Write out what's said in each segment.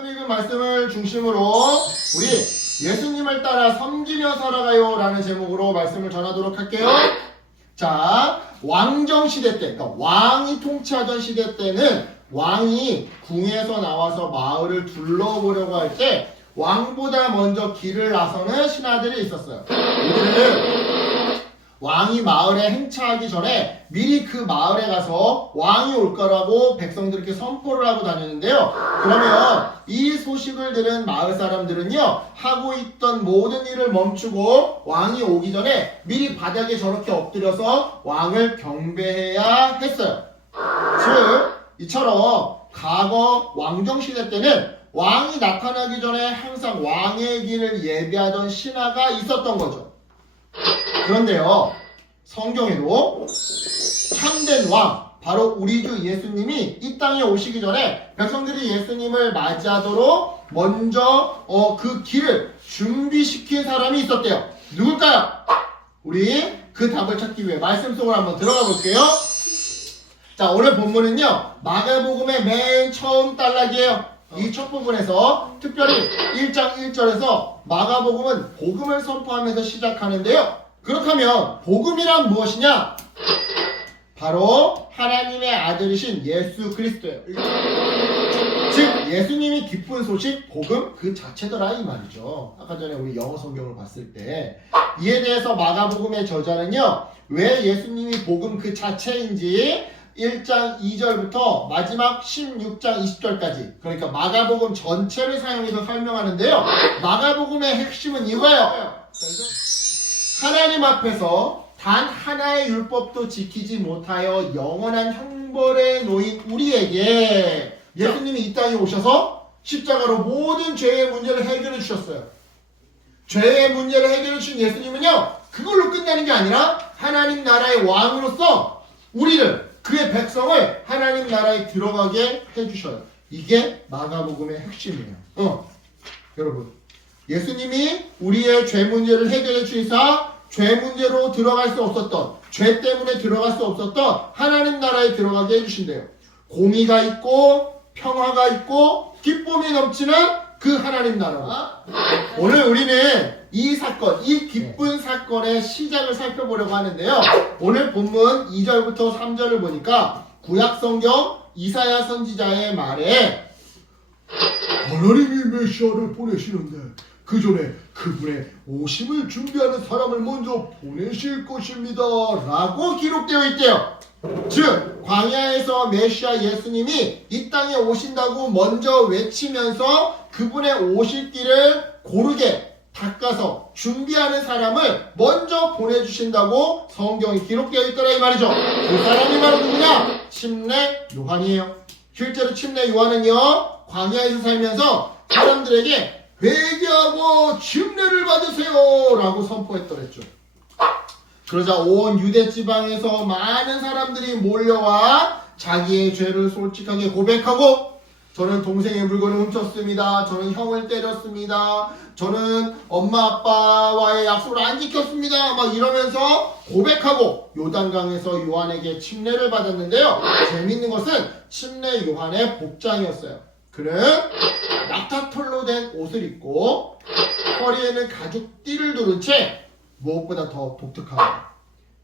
방금 읽은 말씀을 중심으로 우리 예수님을 따라 섬기며 살아가요 라는 제목으로 말씀을 전하도록 할게요. 자, 왕정시대 때, 그러니까 왕이 통치하던 시대 때는 왕이 궁에서 나와서 마을을 둘러보려고 할 때 왕보다 먼저 길을 나서는 신하들이 있었어요. 이들은 왕이 마을에 행차하기 전에 미리 그 마을에 가서 왕이 올 거라고 백성들에게 선포를 하고 다녔는데요. 그러면 이 소식을 들은 마을 사람들은요, 하고 있던 모든 일을 멈추고 왕이 오기 전에 미리 바닥에 저렇게 엎드려서 왕을 경배해야 했어요. 즉, 이처럼 과거 왕정시대 때는 왕이 나타나기 전에 항상 왕의 길을 예배하던 신하가 있었던 거죠. 그런데요, 성경에도 참된 왕, 바로 우리 주 예수님이 이 땅에 오시기 전에 백성들이 예수님을 맞이하도록 먼저 그 길을 준비시킨 사람이 있었대요. 누굴까요? 우리 그 답을 찾기 위해 말씀 속으로 한번 들어가 볼게요. 자, 오늘 본문은요, 마가복음의 맨 처음 단락이에요. 이 첫 부분에서 특별히 1장 1절에서 마가복음은 복음을 선포하면서 시작하는데요. 그렇다면 복음이란 무엇이냐? 바로 하나님의 아들이신 예수 그리스도예요. 즉 예수님이 기쁜 소식, 복음 그 자체더라 이 말이죠. 아까 전에 우리 영어 성경을 봤을 때 이에 대해서 마가복음의 저자는요, 왜 예수님이 복음 그 자체인지 1장 2절부터 마지막 16장 20절까지, 그러니까 마가복음 전체를 사용해서 설명하는데요. 마가복음의 핵심은 이거예요. 하나님 앞에서 단 하나의 율법도 지키지 못하여 영원한 형벌에 놓인 우리에게 예수님이 이 땅에 오셔서 십자가로 모든 죄의 문제를 해결해 주셨어요. 죄의 문제를 해결해 주신 예수님은요, 그걸로 끝나는 게 아니라 하나님 나라의 왕으로서 우리를, 그의 백성을 하나님 나라에 들어가게 해주셔요. 이게 마가복음의 핵심이에요. 여러분, 예수님이 우리의 죄 문제를 해결해 주시사 죄 문제로 들어갈 수 없었던, 죄 때문에 들어갈 수 없었던 하나님 나라에 들어가게 해주신대요. 공의가 있고 평화가 있고 기쁨이 넘치는 그 하나님 나라. 오늘 우리는 이 사건, 이 기쁜 사건의 시작을 살펴보려고 하는데요. 오늘 본문 2절부터 3절을 보니까 구약성경 이사야 선지자의 말에 하나님이 메시아를 보내시는데 그 전에 그분의 오심을 준비하는 사람을 먼저 보내실 것입니다 라고 기록되어 있대요. 즉 광야에서 메시아 예수님이 이 땅에 오신다고 먼저 외치면서 그분의 오실 길을 고르게 닦아서 준비하는 사람을 먼저 보내주신다고 성경이 기록되어 있더라 이 말이죠. 그 사람이 바로 누구냐? 침례 요한이에요. 실제로 침례 요한은요, 광야에서 살면서 사람들에게 회개하고 침례를 받으세요 라고 선포했더랬죠. 그러자 온 유대 지방에서 많은 사람들이 몰려와 자기의 죄를 솔직하게 고백하고, 저는 동생의 물건을 훔쳤습니다. 저는 형을 때렸습니다. 저는 엄마 아빠와의 약속을 안 지켰습니다. 막 이러면서 고백하고 요단강에서 요한에게 침례를 받았는데요. 재밌는 것은 침례 요한의 복장이었어요. 그는 낙타털로 된 옷을 입고 허리에는 가죽 띠를 두른 채 무엇보다 더 독특하고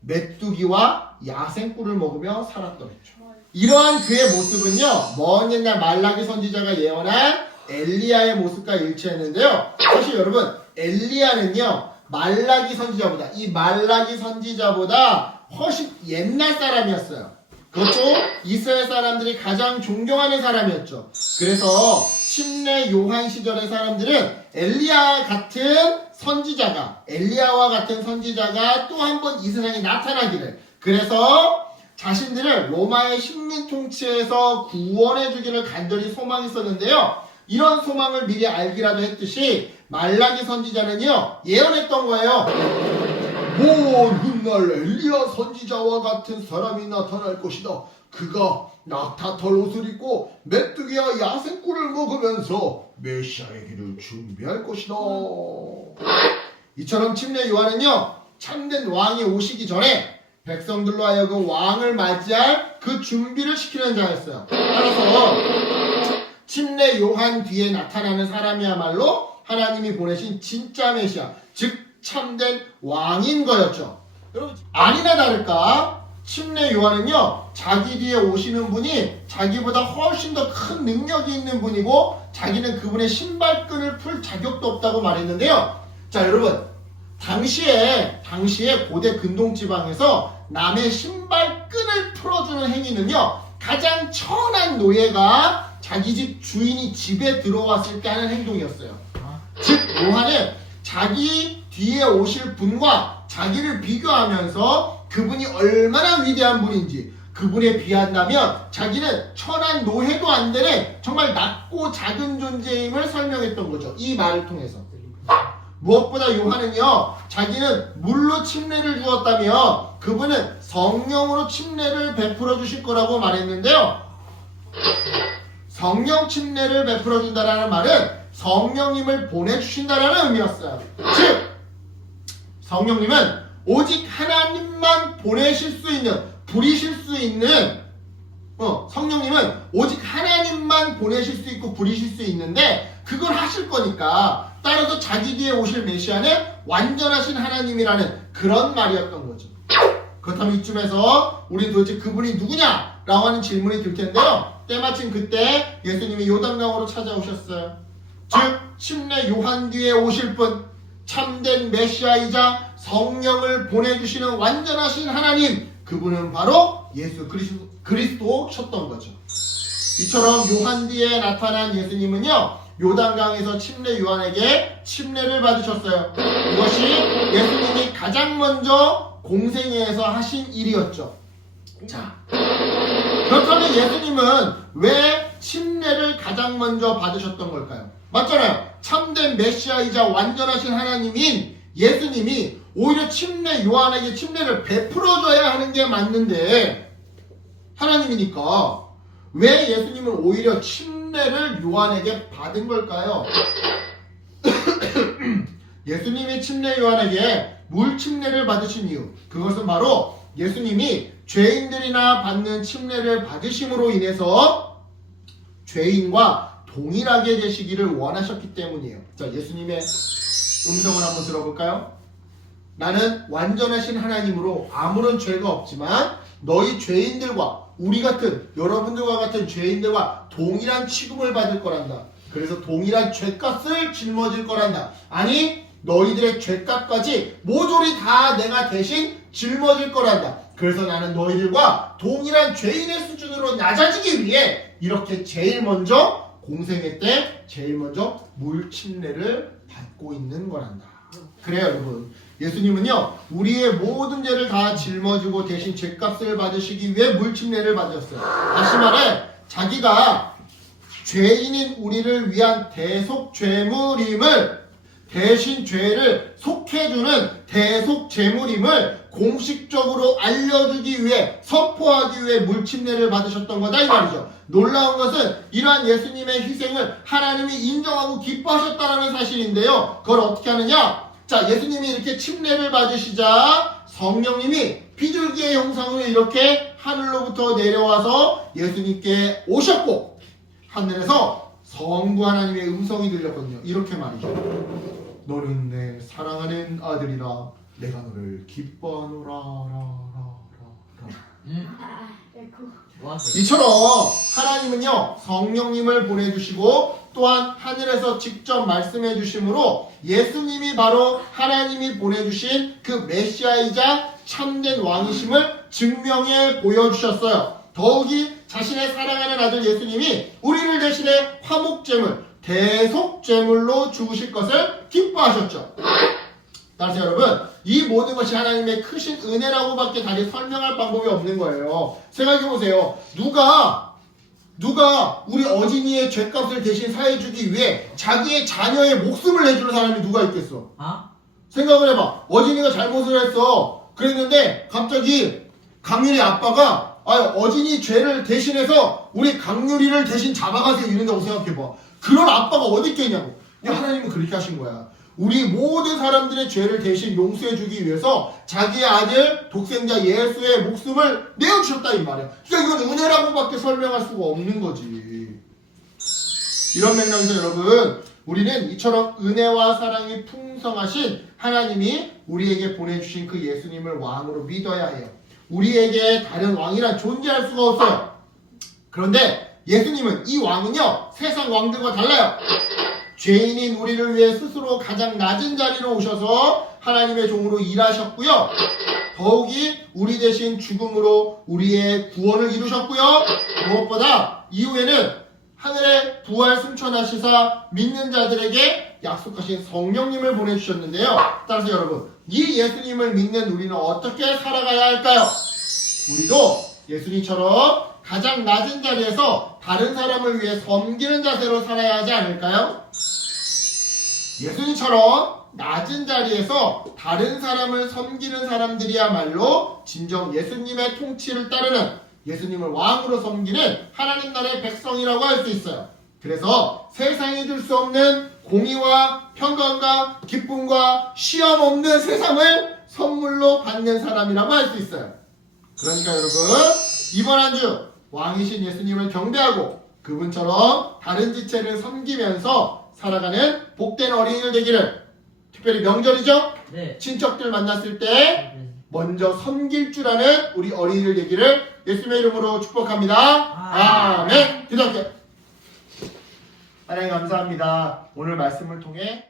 메뚜기와 야생꿀을 먹으며 살았더랬죠. 이러한 그의 모습은요, 먼 옛날 말라기 선지자가 예언한 엘리야의 모습과 일치했는데요. 사실 여러분, 엘리야는요, 말라기 선지자보다 훨씬 옛날 사람이었어요. 그것도 이스라엘 사람들이 가장 존경하는 사람이었죠. 그래서 침례 요한 시절의 사람들은 엘리야와 같은 선지자가 또 한 번 이 세상에 나타나기를, 그래서 자신들을 로마의 식민 통치에서 구원해 주기를 간절히 소망했었는데요. 이런 소망을 미리 알기라도 했듯이 말라기 선지자는요, 예언했던 거예요. 먼 훗날 엘리야 선지자와 같은 사람이 나타날 것이다. 그가 낙타털 옷을 입고 메뚜기와 야생꿀을 먹으면서 메시아의 길을 준비할 것이다. 이처럼 침례 요한은요, 참된 왕이 오시기 전에 백성들로 하여금 왕을 맞이할 그 준비를 시키는 자였어요. 따라서 침례 요한 뒤에 나타나는 사람이야말로 하나님이 보내신 진짜 메시아, 즉 참된 왕인 거였죠. 여러분, 아니나 다를까 침례 요한은요, 자기 뒤에 오시는 분이 자기보다 훨씬 더 큰 능력이 있는 분이고 자기는 그분의 신발끈을 풀 자격도 없다고 말했는데요. 자, 여러분, 당시에 고대 근동지방에서 남의 신발끈을 풀어주는 행위는요, 가장 천한 노예가 자기 집 주인이 집에 들어왔을 때 하는 행동이었어요. 즉 요한은 자기 뒤에 오실 분과 자기를 비교하면서 그분이 얼마나 위대한 분인지, 그분에 비한다면 자기는 천한 노예도 안 되는 정말 낮고 작은 존재임을 설명했던 거죠. 이 말을 통해서. 무엇보다 요한은요, 자기는 물로 침례를 주었다며 그분은 성령으로 침례를 베풀어 주실 거라고 말했는데요. 성령 침례를 베풀어 준다라는 말은 성령님을 보내주신다라는 의미였어요. 즉 성령님은 오직 하나님만 보내실 수 있는, 부리실 수 있는, 성령님은 오직 하나님만 보내실 수 있고 부리실 수 있는데 그걸 하실 거니까 따라서 자기 뒤에 오실 메시아는 완전하신 하나님이라는 그런 말이었던 거죠. 그렇다면 이쯤에서 우리는 도대체 그분이 누구냐? 라고 하는 질문이 들 텐데요. 때마침 그때 예수님이 요단강으로 찾아오셨어요. 즉 침례 요한 뒤에 오실 분, 참된 메시아이자 성령을 보내주시는 완전하신 하나님, 그분은 바로 예수 그리스도셨던 거죠. 이처럼 요한 뒤에 나타난 예수님은요, 요단강에서 침례 요한에게 침례를 받으셨어요. 이것이 예수님이 가장 먼저 공생애에서 하신 일이었죠. 자, 그렇다면 예수님은 왜 침례를 가장 먼저 받으셨던 걸까요? 맞잖아요. 참된 메시아이자 완전하신 하나님인 예수님이 오히려 침례 요한에게 침례를 베풀어줘야 하는 게 맞는데, 하나님이니까 왜 예수님은 오히려 침례를 요한에게 받은 걸까요? 예수님이 침례 요한에게 물 침례를 받으신 이유, 그것은 바로 예수님이 죄인들이나 받는 침례를 받으심으로 인해서 죄인과 동일하게 되시기를 원하셨기 때문이에요. 자, 예수님의 음성을 한번 들어볼까요? 나는 완전하신 하나님으로 아무런 죄가 없지만 너희 죄인들과 우리 같은, 여러분들과 같은 죄인들과 동일한 취급을 받을 거란다. 그래서 동일한 죄값을 짊어질 거란다. 아니, 너희들의 죄값까지 모조리 다 내가 대신 짊어질 거란다. 그래서 나는 너희들과 동일한 죄인의 수준으로 낮아지기 위해 이렇게 제일 먼저 공생애 때 제일 먼저 물 침례를 받고 있는 거란다. 그래요, 여러분. 예수님은요, 우리의 모든 죄를 다 짊어지고 대신 죄값을 받으시기 위해 물 침례를 받으셨어요. 다시 말해 자기가 죄인인 우리를 위한 대속죄물임을, 대신 죄를 속해주는 대속죄물임을 공식적으로 알려주기 위해, 선포하기 위해 물침례를 받으셨던 거다 이 말이죠. 놀라운 것은 이러한 예수님의 희생을 하나님이 인정하고 기뻐하셨다는 사실인데요. 그걸 어떻게 하느냐? 자, 예수님이 이렇게 침례를 받으시자 성령님이 비둘기의 형상으로 이렇게 하늘로부터 내려와서 예수님께 오셨고, 하늘에서 성부 하나님의 음성이 들렸거든요. 이렇게 말이죠. 너는 내 사랑하는 아들이라, 내가 너를 기뻐하노라. 이처럼 하나님은요, 성령님을 보내주시고 또한 하늘에서 직접 말씀해 주심으로 예수님이 바로 하나님이 보내주신 그 메시아이자 참된 왕이심을 증명해 보여주셨어요. 더욱이 자신의 사랑하는 아들 예수님이 우리를 대신해 화목제물, 대속제물로 죽으실 것을 기뻐하셨죠. 따라서 여러분, 이 모든 것이 하나님의 크신 은혜라고밖에 다시 설명할 방법이 없는 거예요. 생각해보세요. 누가 우리 어진이의 죄값을 대신 사해주기 위해 자기의 자녀의 목숨을 내주는 사람이 누가 있겠어? 생각을 해봐. 어진이가 잘못을 했어. 그랬는데 갑자기 강유리 아빠가 어진이 죄를 대신해서 우리 강유리를 대신 잡아가세요 이런다고 생각해봐. 그런 아빠가 어디 있겠냐고. 하나님은 그렇게 하신 거야. 우리 모든 사람들의 죄를 대신 용서해주기 위해서 자기의 아들 독생자 예수의 목숨을 내어주셨다 이 말이야. 그러니까 이건 은혜라고밖에 설명할 수가 없는 거지. 이런 맥락에서 여러분 우리는 이처럼 은혜와 사랑이 풍성하신 하나님이 우리에게 보내주신 그 예수님을 왕으로 믿어야 해요. 우리에게 다른 왕이란 존재할 수가 없어요. 그런데 예수님은 이 왕은요 세상 왕들과 달라요. 죄인인 우리를 위해 스스로 가장 낮은 자리로 오셔서 하나님의 종으로 일하셨고요. 더욱이 우리 대신 죽음으로 우리의 구원을 이루셨고요. 무엇보다 이후에는 하늘에 부활 승천하시사 믿는 자들에게 약속하신 성령님을 보내주셨는데요. 따라서 여러분 이 예수님을 믿는 우리는 어떻게 살아가야 할까요? 우리도 예수님처럼 가장 낮은 자리에서 다른 사람을 위해 섬기는 자세로 살아야 하지 않을까요? 예수님처럼 낮은 자리에서 다른 사람을 섬기는 사람들이야말로 진정 예수님의 통치를 따르는 예수님을 왕으로 섬기는 하나님 나라의 백성이라고 할 수 있어요. 그래서 세상이 줄 수 없는 공의와 평강과 기쁨과 시험 없는 세상을 선물로 받는 사람이라고 할 수 있어요. 그러니까 여러분 이번 한 주 왕이신 예수님을 경배하고 그분처럼 다른 지체를 섬기면서 살아가는 복된 어린이들 되기를, 특별히 명절이죠? 네. 친척들 만났을 때 네. 먼저 섬길 줄 아는 우리 어린이들 되기를 예수님의 이름으로 축복합니다. 아멘. 기도할게요. 하나님 감사합니다. 오늘 말씀을 통해